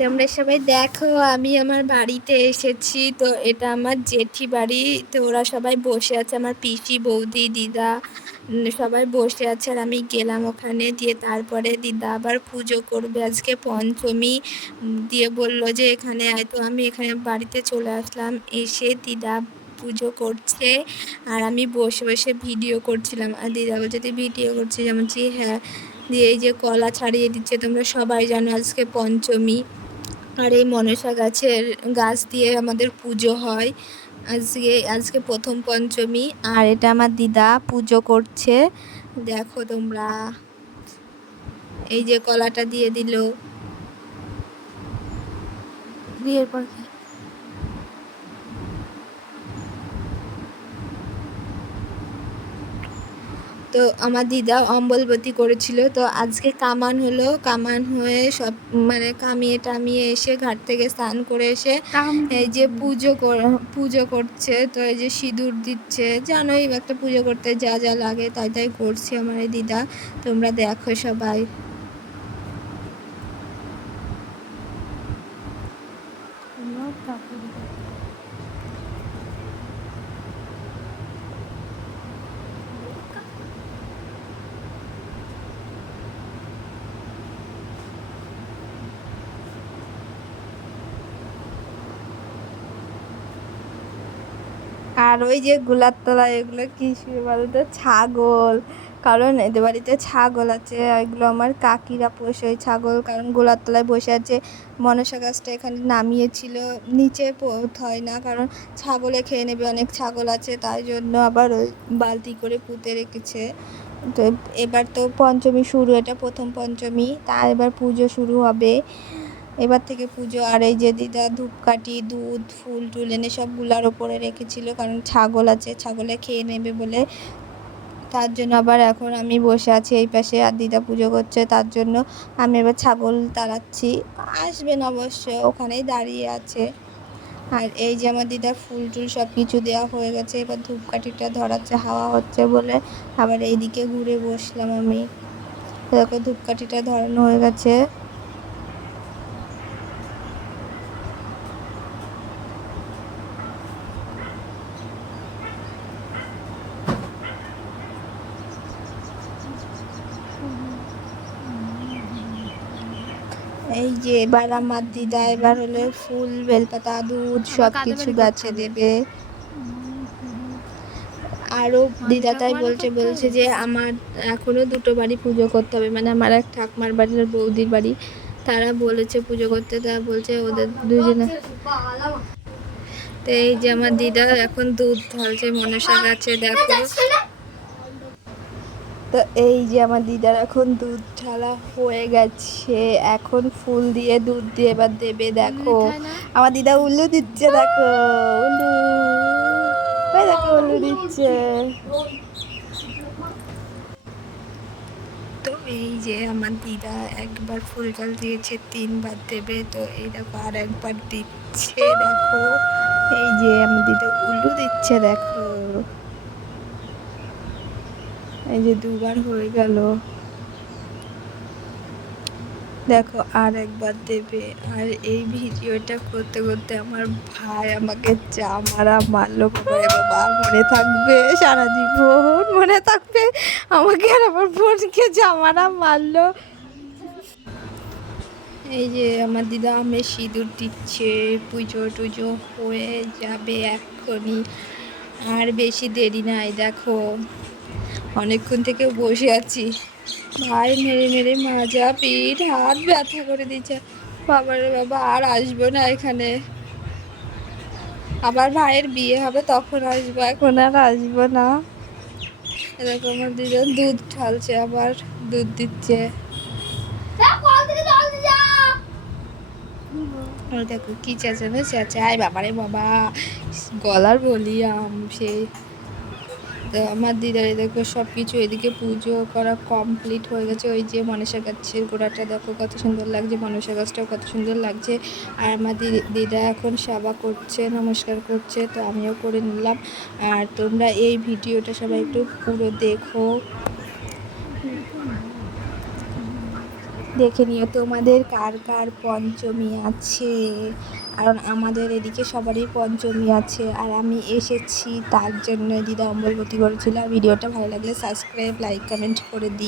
তোমরা সবাই দেখো আমি আমার বাড়িতে এসেছি। তো এটা আমার জেঠি বাড়ি। তো ওরা সবাই বসে আছে, আমার পিসি, বৌদি, দিদা সবাই বসে আছে। আর আমি গেলাম ওখানে, দিয়ে তারপরে দিদা আবার পুজো করবে, আজকে পঞ্চমী। দিয়ে বললো যে এখানে আয়। তো আমি এখানে বাড়িতে চলে আসলাম। এসে দিদা পুজো করছে আর আমি বসে বসে ভিডিও করছিলাম। আর দিদা বলছে তুই ভিডিও করছিস? যেমন হ্যাঁ। দিয়ে এই যে কলা ছাড়িয়ে দিচ্ছে। তোমরা সবাই জানো আজকে পঞ্চমী। আর এই মনসা গাছ দিয়ে আমাদের পুজো হয়। আজকে প্রথম পঞ্চমী। আর এটা আমার দিদা পুজো করছে, দেখো তোমরা। এই যে কলাটা দিয়ে দিল, বিয়ের পর তো আমার দিদা অম্বলবতী করেছিল। তো আজকে কামান হলো, কামান হয়ে সব মানে কামিয়ে টামিয়ে এসে ঘাট থেকে স্নান করে এসে এই যে পুজো করছে। তো এই যে সিঁদুর দিচ্ছে, জানোই একটা পুজো করতে যা যা লাগে তাই তাই করছে আমার এই দিদা। তোমরা দেখো সবাই। আর ওই যে গোলার তলা, এগুলো কি বলতো? ছাগল। কারণ এদের বাড়িতে ছাগল আছে, এগুলো আমার কাকিরা পোষে ওই ছাগল। কারণ গোলার তলায় বসে আছে। মনসা গাছটা এখানে নামিয়েছিল, নিচে হয় না, কারণ ছাগলে খেয়ে নেবে, অনেক ছাগল আছে, তাই জন্য আবার ওই বালতি করে পুঁতে রেখেছে। তো এবার তো পঞ্চমী শুরু, এটা প্রথম পঞ্চমী, তা এবার পুজো শুরু হবে এবার থেকে পুজো। আর এই যে দিদা ধূপকাঠি, দুধ, ফুল টুল এনে সব গুলার ওপরে রেখেছিল, কারণ ছাগল আছে, ছাগলে খেয়ে নেবে বলে। তার জন্য আবার এখন আমি বসে আছি এই পাশে, আর দিদা পুজো করছে, তার জন্য আমি এবার ছাগল তাড়াচ্ছি। আসবেন অবশ্য, ওখানেই দাঁড়িয়ে আছে। আর এই যে আমার দিদার ফুল টুল সব কিছু দেওয়া হয়ে গেছে, এবার ধূপকাঠিটা ধরাচ্ছে, হাওয়া হচ্ছে বলে। আবার এইদিকে ঘুরে বসলাম আমি, দেখো ধূপকাঠিটা ধরানো হয়ে গেছে। এই যে এবার আমার দিদা এবার হলো ফুল, বেলপাতা, দুধ সব কিছু গাছে দেবে। আরও দিদা তাই বলছে যে আমার এখনো দুটো বাড়ি পুজো করতে হবে, মানে আমার এক ঠাকুমার বাড়ি আর বৌদির বাড়ি, তারা বলেছে পুজো করতে। তারা বলছে ওদের দুজনে। তো এই যে আমার দিদা এখন দুধ ঢালছে মনসা গাছে, দেখো। তো এই যে আমার দিদার এখন দুধ ঢালা হয়ে গেছে, এখন ফুল দিয়ে দুধ দিয়ে এবার দেবে। দেখো আমার দিদা উল্লু দিচ্ছে, দেখো উল্লু, দেখো উল্লু দিচ্ছে। তো এই যে আমার দিদা একবার ফুল জল দিয়েছে, 3বার দেবে। তো এই দেখো আর একবার দিচ্ছে, দেখো এই যে আমার দিদা উল্লু দিচ্ছে, দেখো এই যে 2বার হয়ে গেল। দেখো আর একবার দেবে। আর এই ভিডিওটা করতে করতে আমার ভাই আমাকে যা মারলো, বাবা মনে থাকবে সারা জীবন, মনে থাকবে আমাকে আর আমার বোনকে যা মারলো। এই যে আমার দিদা আমি সিঁদুর দিচ্ছে, পুজো টুজো হয়ে যাবে এক্ষুনি, আর বেশি দেরি নাই। দেখো অনেকক্ষণ থেকে বসে আছি, ভাই মেরে মেরে মাজা, পিঠ, হাত ব্যথা করে দিচ্ছে। বাবারে বাবা, আর আসবো না এখানে, আবার ভাইয়ের বিয়ে হবে তখন আসবো, এখন আর আসবো না। এরকম আমার দিদা দুধ ঢালছে, আবার দুধ দিচ্ছে। দেখো কি চেঁচানো চেঁচায়, বাবারে বাবা, গলার ভলিউম সেই। তো আমার দিদারে দেখো সব কিছু এদিকে পুজো করা কমপ্লিট হয়ে গেছে। ওই যে মনসা গাছের গোড়াটা দেখো কত সুন্দর লাগছে, মনসা গাছটাও কত সুন্দর লাগছে। আর আমার দিদা এখন সেবা করছে, নমস্কার করছে, তো আমিও করে নিলাম। আর তোমরা এই ভিডিওটা সবাই একটু পুরো দেখো। দেখে নিও তোমাদের কার কার পঞ্চমী আছে, কারণ আমাদের এদিকে সবারই পঞ্চমী আছে। আর আমি এসেছি তার জন্য দিদা অম্বলবতী করেছিল। ভিডিওটা ভালো লাগলে সাবস্ক্রাইব, লাইক, কমেন্ট করে দিই।